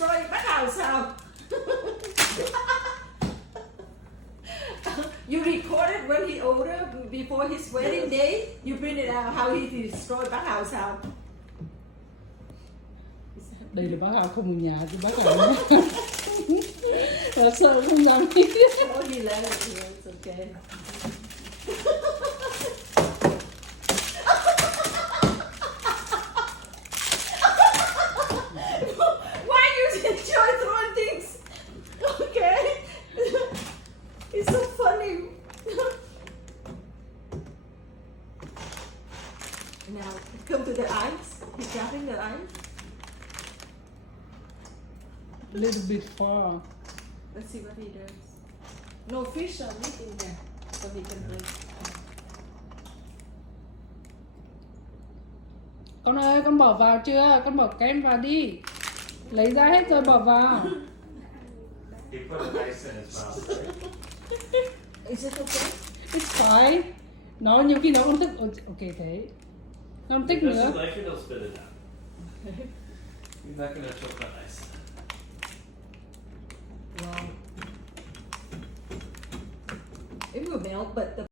destroy bắt hào sao? You recorded when he ordered before his wedding day. You print it out how he destroyed bác hào sao? Đây là bác Hào không ở nhà chứ bác Hào là sợ không dám đi. Oh, he let it. It's okay. Why you enjoy throwing things? Okay. It's so funny. Now come to the eyes. He's grabbing the eyes. A little bit far. Let's see what he does. No fish or meat in there, so he can play. Con ơi, con bỏ vào chưa? Con bỏ kem vào đi. Lấy ra hết rồi bỏ vào. He put an ice in his mouth, right? Is it okay? It's fine. Nó nhiều khi nó không thích. Ok thế. Nó không thích If he nữa. doesn't like it, he'll spit it out. He's not gonna choke on ice. Wow. It will melt, but the